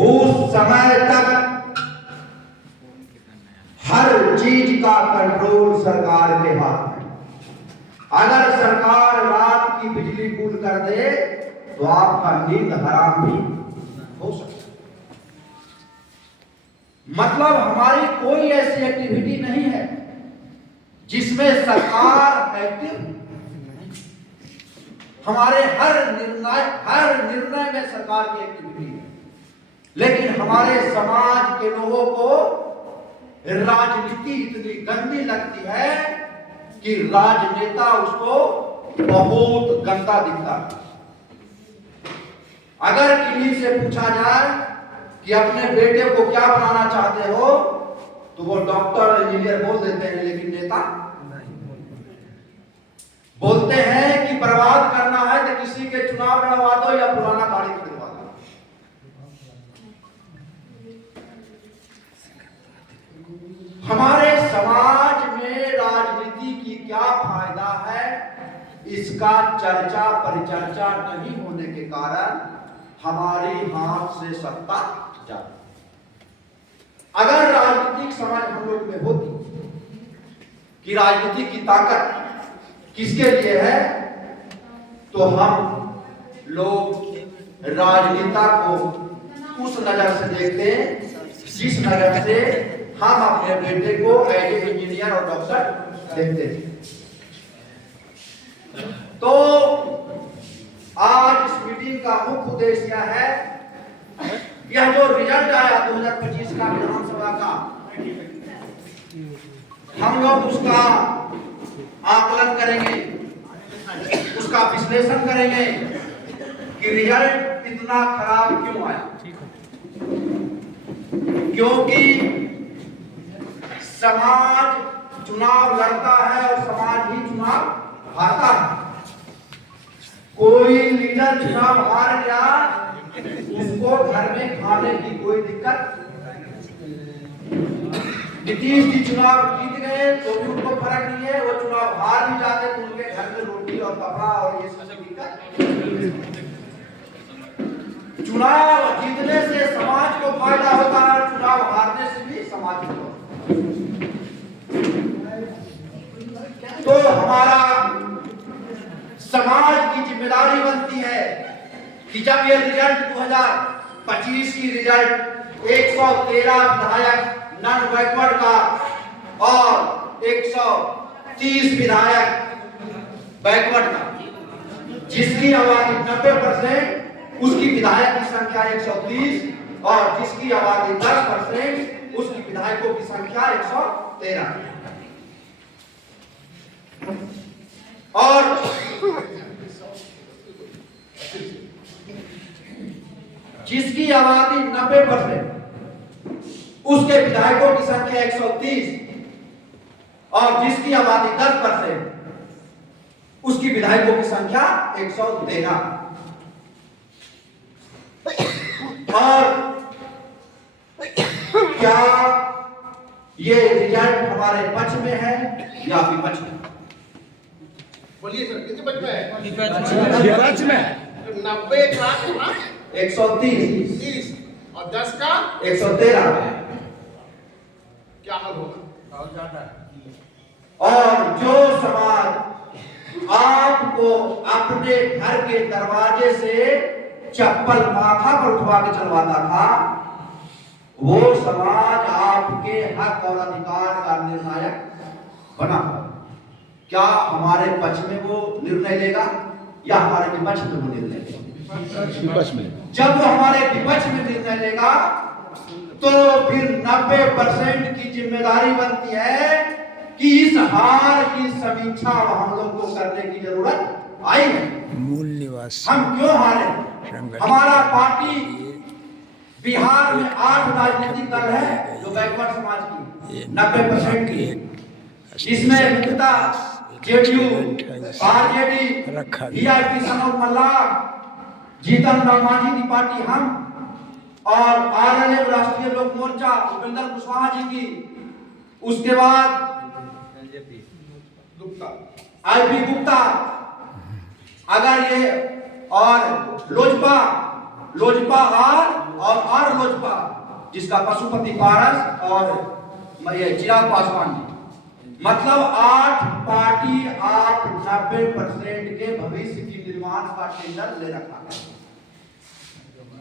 उस समय तक हर चीज का कंट्रोल सरकार के हाथ में। अगर सरकार रात की बिजली गुल कर दे तो आपका नींद हराम भी हो सकता है। मतलब हमारी कोई ऐसी एक्टिविटी नहीं है जिसमें सरकार एक्टिव। हमारे हर निर्णय में सरकार की एक्टिविटी है, लेकिन हमारे समाज के लोगों को राजनीति इतनी गंदी लगती है कि राजनेता उसको बहुत गंदा दिखता है। अगर किन्हीं से पूछा जाए कि अपने बेटे को क्या बनाना चाहते हो तो वो डॉक्टर इंजीनियर बोल देते हैं, लेकिन नेता बोलते हैं कि बर्बाद करना है तो किसी के चुनाव लड़वा दो या पुराना गाड़ी खरीदवा दो। हमारे समाज में राजनीति की क्या फायदा है, इसका चर्चा परिचर्चा नहीं होने के कारण हमारी हाथ से सत्ता जाती। अगर राजनीतिक समझ हम लोग में होती कि राजनीति की ताकत किसके लिए है, तो हम लोग राजनेता को उस नजर से देखते हैं जिस नजर से हम अपने बेटे को एज ए इंजीनियर और डॉक्टर देखते हैं। तो आज इस मीटिंग का मुख्य उद्देश्य है, यह जो रिजल्ट आया 2025 का विधानसभा का, हम लोग उसका आकलन करेंगे, उसका विश्लेषण करेंगे कि रिजल्ट इतना खराब क्यों आया। क्योंकि समाज चुनाव लड़ता है और समाज ही चुनाव हारता है। कोई लीडर चुनाव हार गया, उसको घर में खाने की कोई दिक्कत। नीतीश जी चुनाव जीत गए तो भी उनको फर्क नहीं है, वो चुनाव हार भी जाते तो उनके घर में रोटी और कपड़ा और ये सब दिक्कत। चुनाव जीतने से समाज को फायदा होता है, चुनाव हारने से भी समाज को। तो हमारा समाज की जिम्मेदारी बनती है कि जब ये रिजल्ट 2025 की रिजल्ट 113 विधायक नॉन बैकवर्ड का और 130 विधायक बैकवर्ड का, जिसकी आबादी 90%, उसकी विधायक की संख्या 130 और जिसकी आबादी 10%, उसकी विधायकों की संख्या 113। और जिसकी आबादी 90%, उसके विधायकों की संख्या 130 और जिसकी आबादी 10%, उसकी विधायकों की संख्या 113। और क्या ये रिजल्ट हमारे पक्ष में है या विपक्ष में? बोलिए सर, किसके पक्ष में है? विपक्ष में। 90 का 130 और 10 का 113। क्या हाल होगा? और ज्यादा। और जो समाज आपको अपने घर के दरवाजे से चप्पल माथा पर उठवा के चलवाता था, वो समाज आपके हक और अधिकार का निर्णायक बना। क्या हमारे पक्ष में वो निर्णय लेगा या हमारे विपक्ष में वो निर्णय लेगा? विपक्ष में। जब वो हमारे विपक्ष में निर्णय लेगा तो फिर 90% की जिम्मेदारी बनती है कि इस हार की समीक्षा हम लोग को करने की जरूरत आई है। मूल निवास हम क्यों हारे? हमारा पार्टी बिहार में 8 राजनीतिक दल है जो बैकवर्ड समाज की 90% की, जिसमें मुख्यतः जेडीयू, आरजेडी, वीआईपी सनोज मल्लाह, जीतन राम मांझी की पार्टी हम, और आरएलएफ राष्ट्रीय लोक मोर्चा उपेंद्र कुशवाहा जी की, उसके बाद आईपी गुप्ता, अगर ये और लोजपा आर और लोजपा, जिसका पशुपति पारस और ये चिराग पासवान जी, मतलब 8 पार्टी आप 90% के भविष्य की निर्माण का टेंडर ले रखा है।